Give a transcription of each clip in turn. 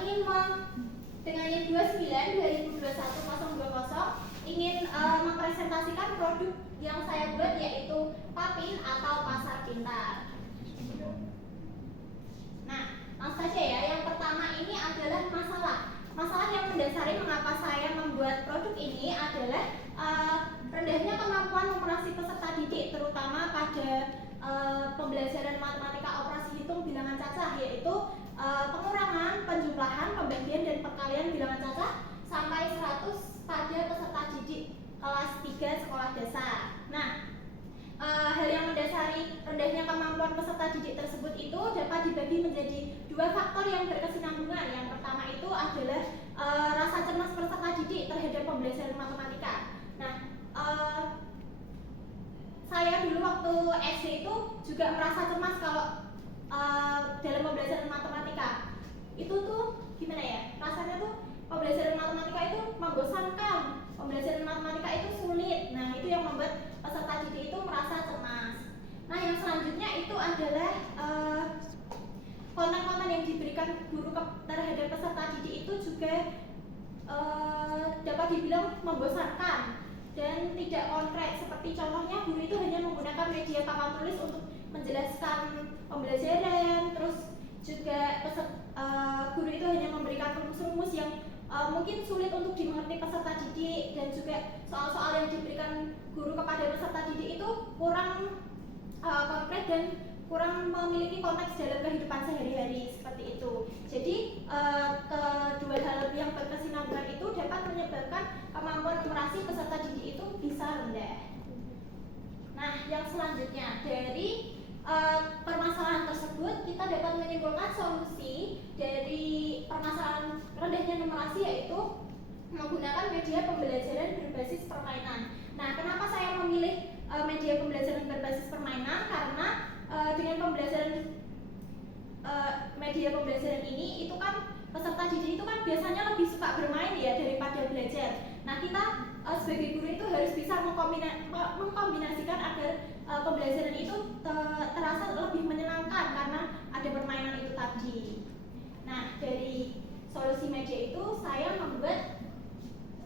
ingin dengan yang 29/2021/020 ingin mempresentasikan produk yang saya buat, yaitu Papin atau Pasar Pintar. Nah, langsung saja ya. Yang pertama ini adalah masalah yang mendasari mengapa saya membuat produk ini adalah rendahnya kemampuan numerasi peserta didik, terutama pada pembelajaran matematika operasi hitung bilangan cacah, yaitu pengurangan, penjumlahan, pembagian, dan perkalian bilangan cacah sampai 100 pada peserta didik kelas 3 sekolah dasar. Nah, hal yang mendasari rendahnya kemampuan peserta didik tersebut itu dapat dibagi menjadi dua faktor yang berkesinambungan. Yang pertama itu adalah rasa cemas peserta didik terhadap pembelajaran matematika. Nah, saya dulu waktu SD itu juga merasa cemas kalau dalam pembelajaran matematika. Itu tuh gimana ya? Rasanya tuh pembelajaran matematika itu membosankan, pembelajaran matematika itu sulit. Nah, itu yang membuat peserta didik itu merasa cemas. Nah, yang selanjutnya itu adalah konten-konten yang diberikan guru terhadap peserta didik itu juga dapat dibilang membosankan dan tidak konkret. Seperti contohnya, guru itu hanya menggunakan media papan tulis untuk menjelaskan pembelajaran, terus juga guru itu hanya memberikan rumus-rumus yang mungkin sulit untuk dimengerti peserta didik, dan juga soal-soal yang diberikan guru kepada peserta didik itu kurang konkret dan kurang memiliki konteks dalam kehidupan sehari-hari, seperti itu. Jadi kedua hal yang berkesinambungan itu dapat menyebabkan kemampuan numerasi peserta didik itu bisa rendah. Nah, yang selanjutnya, dari permasalahan tersebut kita dapat menyimpulkan solusi dari permasalahan rendahnya numerasi, yaitu menggunakan media pembelajaran berbasis permainan. Nah, kenapa saya memilih media pembelajaran berbasis permainan? Karena dengan pembelajaran media pembelajaran ini itu kan peserta didik itu kan biasanya lebih suka bermain ya daripada belajar. Nah, kita sebagai guru itu harus bisa mengkombinasikan agar pembelajaran itu terasa lebih menyenangkan karena ada permainan itu tadi. Nah, dari solusi media itu saya membuat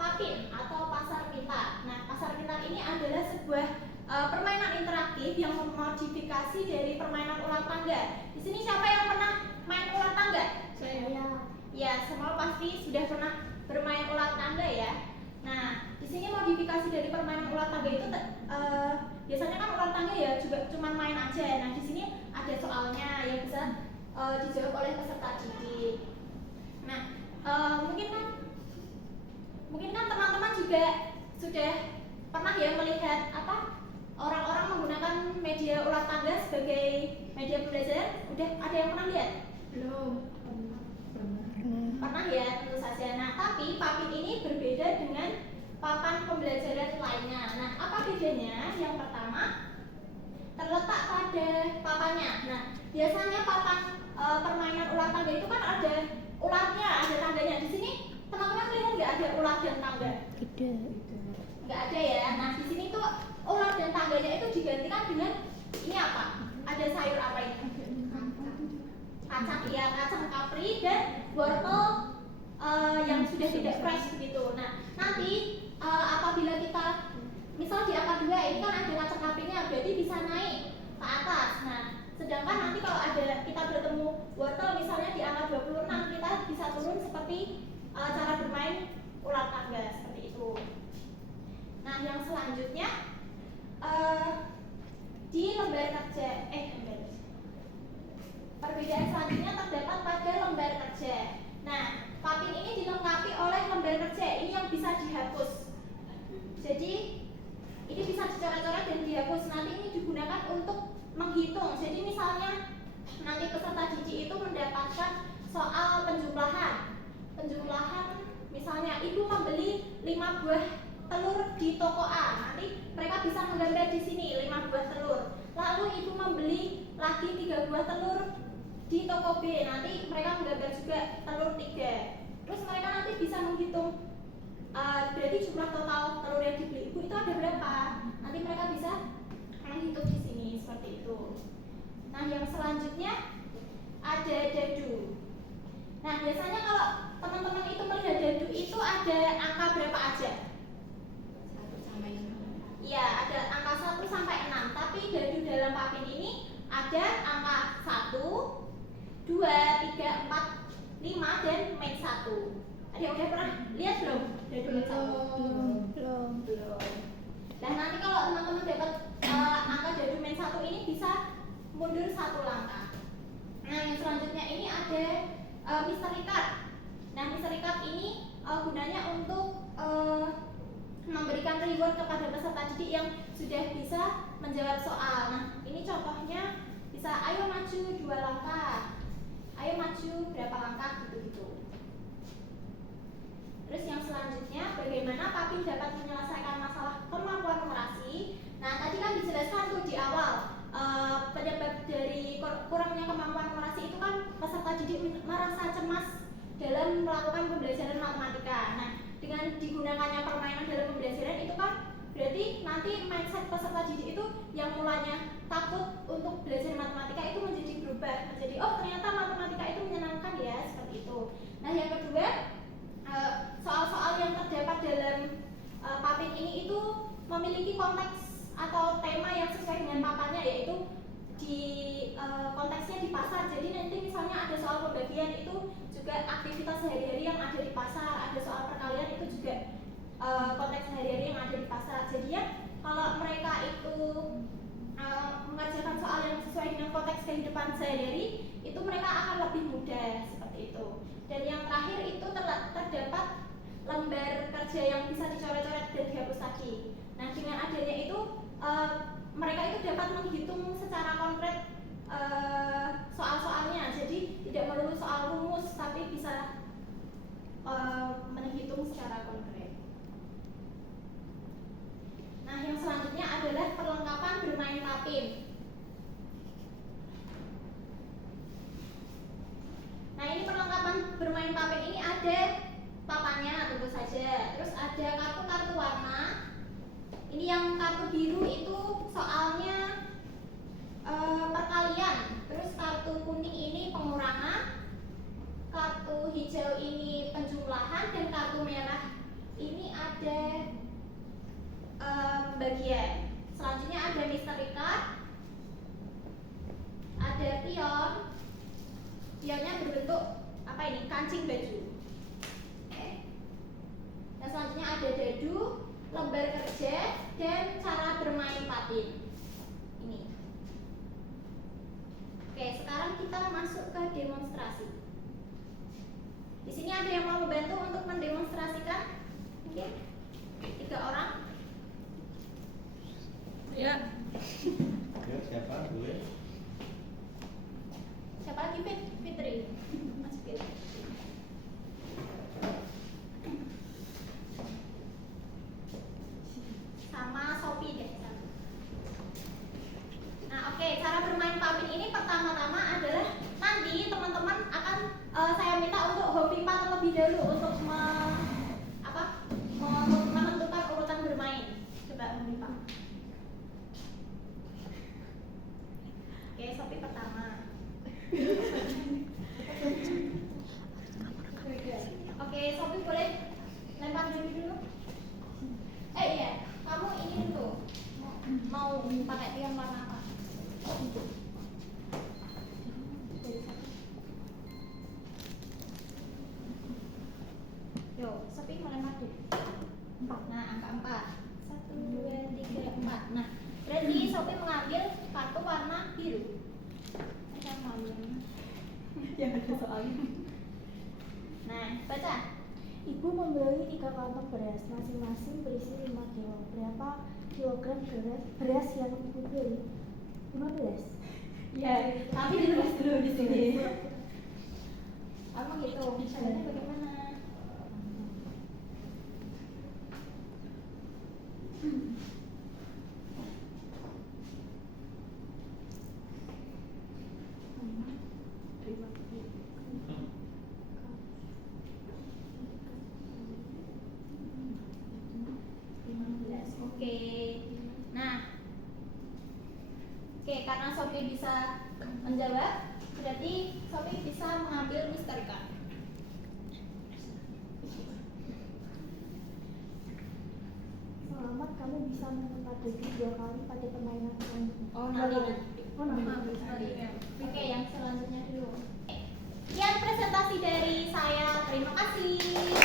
Papin atau Pasar Pintar. Nah, Pasar Pintar ini adalah sebuah permainan interaktif yang memodifikasi dari permainan ulang tangga. Di sini siapa yang pernah main ulang tangga? Saya. Ya, semua pasti sudah pernah bermain ulang tangga ya. Nah, di sini modifikasi dari permainan ulang tangga itu biasanya kan ulang tangga ya juga cuma main aja. Nah, di sini ada soalnya yang bisa dijawab oleh peserta didik. Nah, mungkin kan teman-teman juga sudah pernah ya melihat orang-orang menggunakan media ulang tangga sebagai media pembelajaran. Udah ada yang pernah lihat? Belum. Pernah ya, tentu saja. Nah, tapi Papin ini berbeda dengan papan pembelajaran lainnya. Nah, apa bedanya? Yang pertama, terletak pada papannya. Nah, biasanya papan permainan ular tangga itu kan ada ularnya, ada tangganya. Di sini teman-teman lihat nggak ada ular dan tangga? Tidak. Nggak ada ya. Nah, di sini tuh ular dan tangganya itu digantikan dengan ini apa? Ada sayur apa ini? Kacang, ya, kacang kapri dan wortel yang sudah tidak fresh begitu. Nah, nanti apabila kita misal di angka 2 ini kan ada kacang kaprinya, berarti bisa naik ke atas. Nah, sedangkan nanti kalau ada kita bertemu wortel misalnya di angka 26, kita bisa turun seperti cara bermain ular tangga seperti itu. Nah, yang selanjutnya di lembar kerja perbedaan selanjutnya terdapat pada lembar kerja. Nah, Papin ini dilengkapi oleh lembar kerja ini yang bisa dihapus. Jadi ini bisa dicoret-coret dan dihapus. Nanti ini digunakan untuk menghitung. Jadi misalnya nanti peserta didik itu mendapatkan soal penjumlahan. Misalnya ibu membeli 5 buah telur di toko A. Nanti mereka bisa menggambar di sini 5 buah telur. Lalu ibu membeli lagi 3 buah telur di toko B, nanti mereka menggambar juga telur 3. Terus mereka nanti bisa menghitung berarti jumlah total telur yang dibeli ibu itu ada berapa. Nanti mereka bisa menghitung di sini seperti itu. Nah, yang selanjutnya ada dadu. Nah, biasanya kalau teman-teman itu melihat dadu itu ada angka berapa aja? 1 sampai 6. Iya, ada angka 1 sampai 6. Tapi dadu dalam papin ini ada angka 1, 2, 3, 4, 5 dan main 1. Ada yang udah pernah lihat belum? Dadu main 1? Belum. Dan nanti kalau teman-teman dapat angka dadu main 1 ini bisa mundur 1 langkah. Nah, yang selanjutnya ini ada mystery card. Nah, mystery card ini gunanya untuk memberikan reward kepada peserta didik yang sudah bisa menjawab soal. Nah, ini contohnya bisa ayo maju 2 langkah, ayo maju berapa langkah gitu-gitu. Terus yang selanjutnya, bagaimana Papin dapat menyelesaikan masalah kemampuan numerasi. Nah, tadi kan dijelaskan tuh di awal penyebab dari kurangnya kemampuan numerasi itu kan peserta didik merasa cemas dalam melakukan pembelajaran matematika. Nah, dengan digunakannya permainan dalam pembelajaran itu kan berarti nanti mindset peserta didik itu yang mulanya takut untuk belajar matematika itu menjadi berubah menjadi oh ternyata matematika itu menyenangkan ya, seperti itu. Nah, yang kedua, soal-soal yang terdapat dalam papin ini itu memiliki konteks atau tema yang sesuai dengan papannya, yaitu di konteksnya di pasar. Jadi nanti misalnya ada soal pembagian itu juga aktivitas sehari-hari yang ada di pasar, ada soal perkalian itu juga konteks sehari-hari yang ada di pasar. Jadi ya kalau mereka itu mengajarkan soal yang sesuai dengan konteks kehidupan sehari-hari itu mereka akan lebih mudah, seperti itu. Dan yang terakhir itu terdapat lembar kerja yang bisa dicoret-coret dan dihapus tadi. Nah, dengan adanya itu mereka itu dapat menghitung secara konkret soal-soalnya. Jadi tidak melulu soal rumus, tapi bisa menghitung secara konkret. Nah, yang selanjutnya adalah perlengkapan bermain papin. Nah, ini perlengkapan bermain papin ini ada papannya tentu saja. Terus ada kartu-kartu warna. Ini yang kartu biru itu soalnya perkalian. Terus kartu kuning ini pengurangan. Kartu hijau ini penjumlahan dan kartu merah ini ada bagian. Selanjutnya ada mystery card. Ada pion. Pionnya berbentuk apa ini? Kancing baju. Oke. Nah, selanjutnya ada dadu, lembar kerja, dan cara bermain papin. Ini. Oke, sekarang kita masuk ke demonstrasi. Di sini ada yang mau membantu untuk mendemonstrasikan? Oke. 3 orang. Ya. Ya, siapa? Boleh? Siapa lagi? Fitri. Masukin. Sama Sophie deh. Nah, oke, cara bermain papin ini pertama-tama adalah nanti teman-teman akan saya minta untuk hobi part terlebih dahulu untuk menentukan urutan bermain. Coba hobi part. Oke, Sophie pertama. Oke, Sophie boleh lempar dulu. Iya, kamu ini dulu. Mau pakai pion warna apa? Yo, Sophie melempar deh. Nah, angka 4. 1, 2, 3, 4. Nah, berarti Sophie mengambil kartu warna biru. Saya mengambil. Ya, ada soalnya. Nah, baca. Ibu membeli 3 kantong beras, masing-masing berisi 5 kilo. Berapa kilogram beras yang ibu beli? 15. Ya, tapi ditulis dulu di sini. Kamu gitu, caranya bagaimana? Oke. Nah, oke, karena Sophie bisa menjawab, berarti Sophie bisa mengambil mystery card. bisa menyempatkan 2 kali pada permainan selanjutnya. Oh, nanti. Oh, nanti. Oke, yang selanjutnya dulu. Sekian presentasi dari saya. Terima kasih.